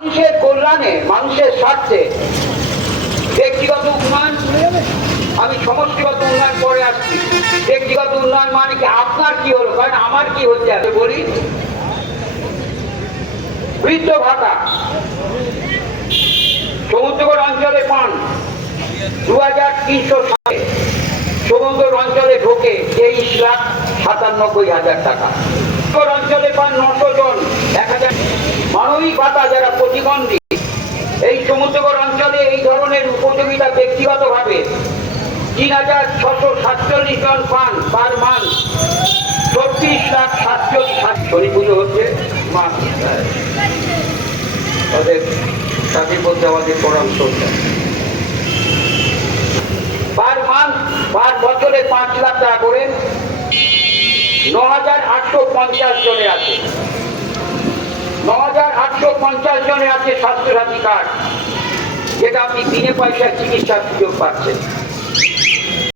মানুষের কল্যাণে, মানুষের স্বার্থে ব্যক্তিগত উন্নয়ন, আমি সমষ্টিগত উন্নয়ন করে আসছি। ব্যক্তিগত উন্নয়ন মানে কি আপনার কি হলো, কারণ আমার কি হচ্ছে এত বলি। বৃদ্ধ ভাতা সমুদ্রগড় অঞ্চলে পান 2300 সালে সমুদ্র অঞ্চলে ঢোকে 23,97,000 টাকা। অঞ্চলে পান 900 জন 1000 মানবিক ভাতা যারা প্রতিবন্ধী। এই সমুদ্রগড় অঞ্চলে এই ধরনের উপযোগিতা ব্যক্তিগতভাবে 3,647 জন পান পার মান্থ। 36,47,000 শনি পুজো হচ্ছে মাস ওদের তাদের মধ্যে আমাদের পরামর্শ পার মান্থ পার বছরে 5 লাখ টাকা করে 9,850 জনে আছে। 9,850 জনে আছে স্বাস্থ্যসাথী কার্ড, যেটা আপনি বিনা পয়সার চিকিৎসার সুযোগ পাচ্ছেন।